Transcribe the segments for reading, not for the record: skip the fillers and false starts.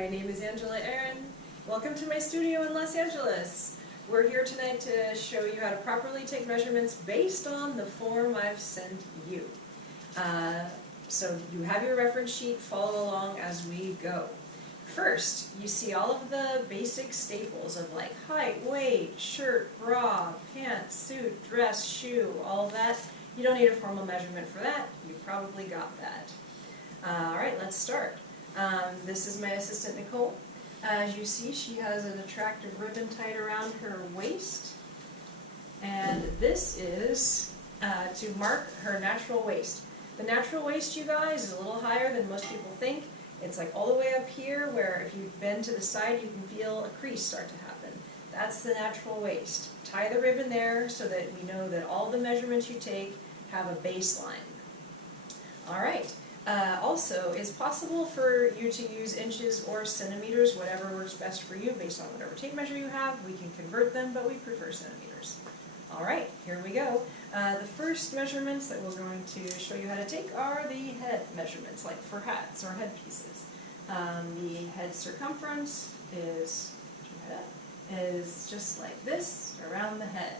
My name is Angela Aaron. Welcome to my studio in Los Angeles. We're here tonight to show you how to properly take measurements based on the form I've sent you. So you have your reference sheet, follow along as we go. First, you see all of the basic staples of like height, weight, shirt, bra, pants, suit, dress, shoe, all of that. You don't need a formal measurement for that. You probably got that. All right, let's start. This is my assistant, Nicole. As you see, she has an attractive ribbon tied around her waist. And this is to mark her natural waist. The natural waist, you guys, is a little higher than most people think. It's like all the way up here where if you bend to the side, you can feel a crease start to happen. That's the natural waist. Tie the ribbon there so that we know that all the measurements you take have a baseline. All right. Also, it's possible for you to use inches or centimeters, whatever works best for you based on whatever tape measure you have. We can convert them, but we prefer centimeters. All right, here we go. The first measurements that we're going to show you how to take are the head measurements, like for hats or headpieces. The head circumference is just like this around the head.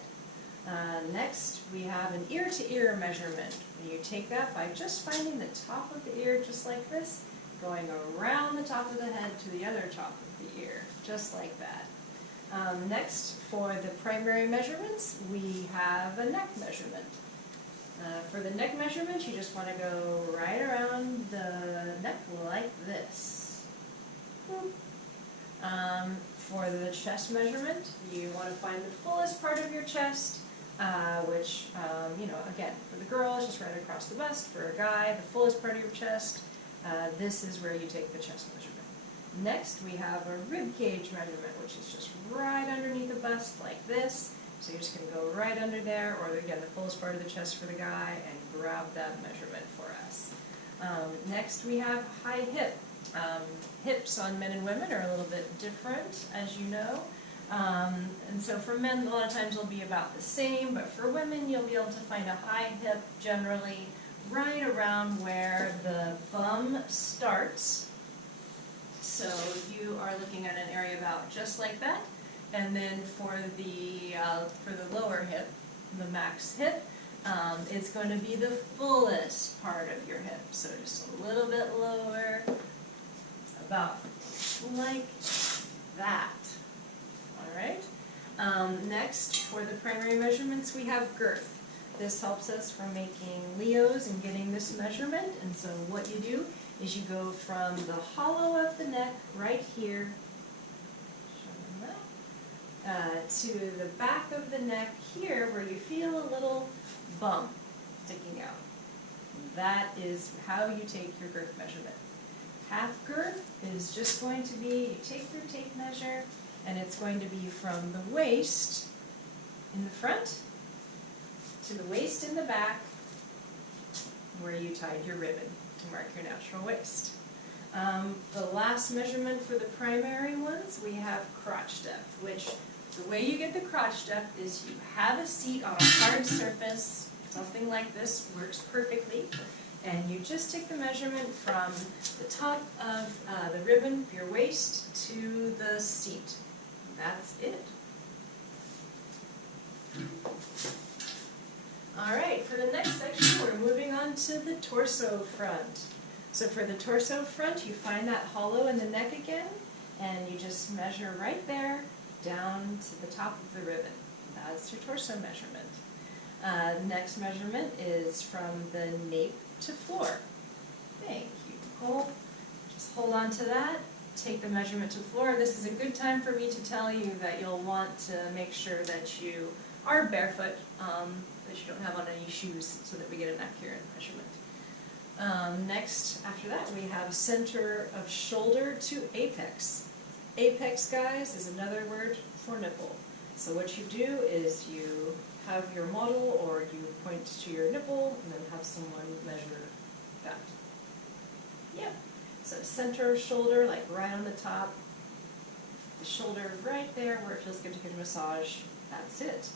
Next, we have an ear-to-ear measurement. You take that by just finding the top of the ear just like this, going around the top of the head to the other top of the ear, just like that. Next, for the primary measurements, we have a neck measurement. For the neck measurement, you just want to go right around the neck like this. For the chest measurement, you want to find the fullest part of your chest, which, again, for the girl, it's just right across the bust. For a guy, the fullest part of your chest, this is where you take the chest measurement. Next, we have a rib cage measurement, which is just right underneath the bust like this. So you're just going to go right under there, or again, the fullest part of the chest for the guy, and grab that measurement for us. Next, we have high hip. Hips on men and women are a little bit different, as you know. And so for men, a lot of times it'll be about the same, but for women, you'll be able to find a high hip generally right around where the bum starts. So you are looking at an area about just like that. And then for the lower hip, the max hip, it's going to be the fullest part of your hip. So just a little bit lower, about like that. All right. Next, for the primary measurements, we have girth. This helps us from making Leos and getting this measurement. And so what you do is you go from the hollow of the neck right here, to the back of the neck here where you feel a little bump sticking out. That is how you take your girth measurement. Half girth is just going to be, you take your tape measure, and it's going to be from the waist in the front to the waist in the back where you tied your ribbon to mark your natural waist. The last measurement for the primary ones, we have crotch depth, which the way you get the crotch depth is you have a seat on a hard surface, something like this works perfectly, and you just take the measurement from the top of the ribbon of your waist to the seat. That's it. All right, for the next section, we're moving on to the torso front. So for the torso front, you find that hollow in the neck again, and you just measure right there down to the top of the ribbon. That's your torso measurement. The next measurement is from the nape to floor. Thank you, Nicole. Just hold on to that. Take the measurement to floor. This is a good time for me to tell you that you'll want to make sure that you are barefoot, that you don't have on any shoes so that we get an accurate measurement. Next, after that, we have center of shoulder to apex. Apex, guys, is another word for nipple. So what you do is you have your model or you point to your nipple and then have someone measure that. Yep. So center of shoulder, like right on the top. The shoulder right there where it feels good to get a massage. That's it.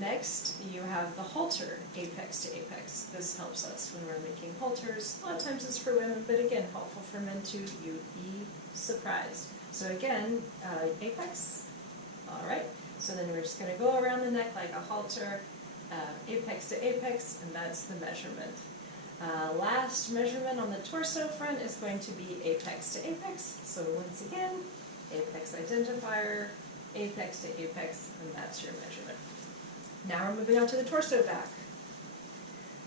Next, you have the halter, apex to apex. This helps us when we're making halters. A lot of times it's for women, but again, helpful for men too. You'd be surprised. So again, apex. All right. So then we're just going to go around the neck like a halter, apex to apex, and that's the measurement. Last measurement on the torso front is going to be apex to apex. So once again, apex identifier, apex to apex, and that's your measurement. Now we're moving on to the torso back.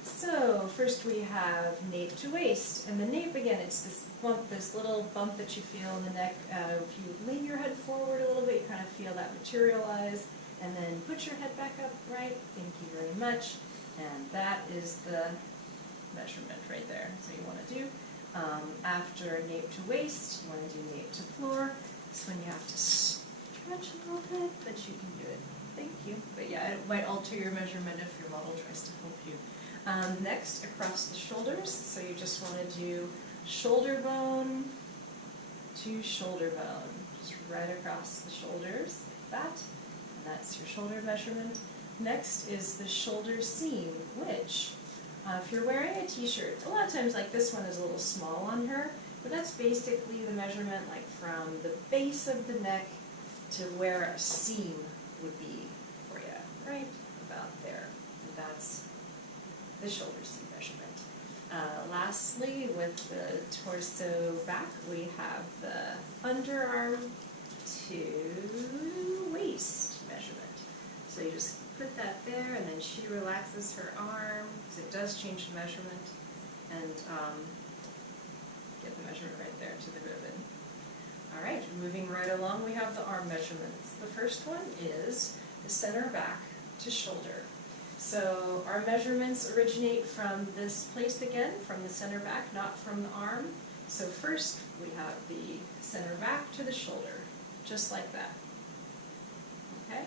So first we have nape to waist, and the nape, again, it's this bump, this little bump that you feel in the neck. If you lean your head forward a little bit, you kind of feel that materialize, and then put your head back up, right? Thank you very much. And that is the measurement right there. So you want to do, after nape to waist, you want to do nape to floor. This one you have to stretch a little bit, but you can do it. Thank you. But yeah, it might alter your measurement if your model tries to help you. Next, across the shoulders. So you just want to do shoulder bone to shoulder bone. Just right across the shoulders, like that. And that's your shoulder measurement. Next is the shoulder seam, which, if you're wearing a t-shirt, a lot of times like this one is a little small on her, but that's basically the measurement like from the base of the neck to where a seam would be for you, right about there. And that's the shoulder seam measurement. Lastly, with the torso back, we have the underarm to waist measurement. So you just put that there, and then she relaxes her arm, because it does change the measurement, and get the measurement right there to the ribbon. All right, moving right along, we have the arm measurements. The first one is the center back to shoulder. So our measurements originate from this place again, from the center back, not from the arm. So first we have the center back to the shoulder, just like that. Okay?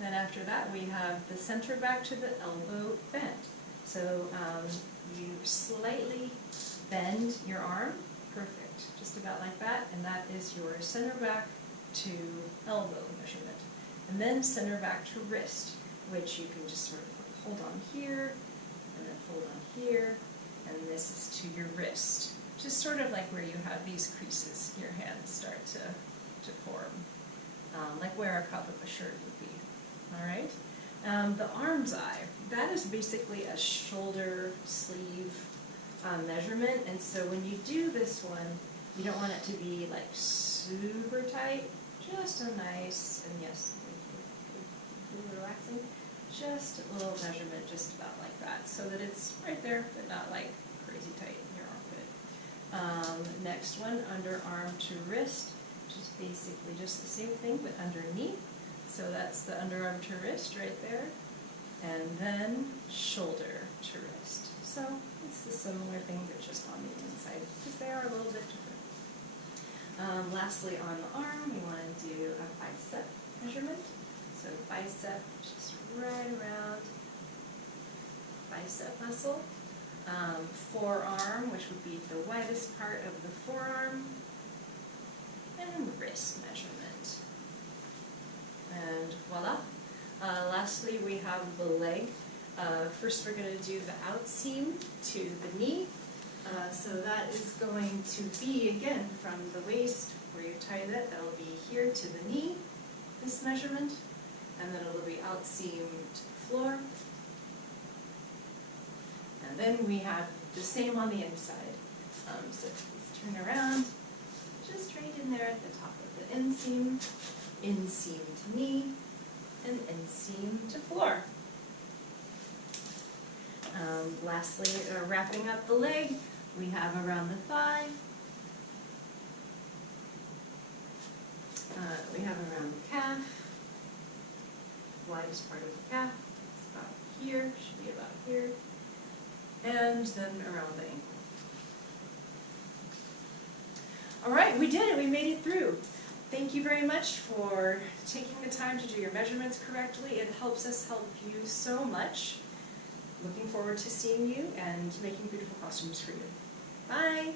Then after that we have the center back to the elbow bent. So you slightly bend your arm, perfect, just about like that, and that is your center back to elbow measurement. And then center back to wrist, which you can just sort of hold on here, and then hold on here, and this is to your wrist. Just sort of like where you have these creases, your hands start to form, like where a cuff of a shirt would be. All right? The arm's eye, that is basically a shoulder sleeve measurement, and so when you do this one, you don't want it to be like super tight, just a nice, and yes, relaxing, just a little measurement just about like that, so that it's right there, but not like crazy tight in your armpit. Next one, underarm to wrist, which is basically just the same thing, but underneath. So that's the underarm to wrist right there. And then shoulder to wrist. So it's the similar thing, but just on the inside, because they are a little bit different. Lastly, on the arm, we want to do a bicep measurement. So bicep, just right around bicep muscle. Forearm, which would be the widest part of the forearm. And wrist measurement. And voila. Lastly, we have the leg. First, we're going to do the out seam to the knee. So that is going to be, again, from the waist where you tie that, that'll be here to the knee, this measurement. And then it'll be out seam to the floor. And then we have the same on the inside. So let's turn around, just right in there at the top of the inseam to knee, and inseam to floor. Lastly, wrapping up the leg, we have around the thigh, we have around the calf, widest part of the calf, it's about here, should be about here, and then around the ankle. All right, we did it, we made it through. Thank you very much for taking the time to do your measurements correctly. It helps us help you so much. Looking forward to seeing you and making beautiful costumes for you. Bye!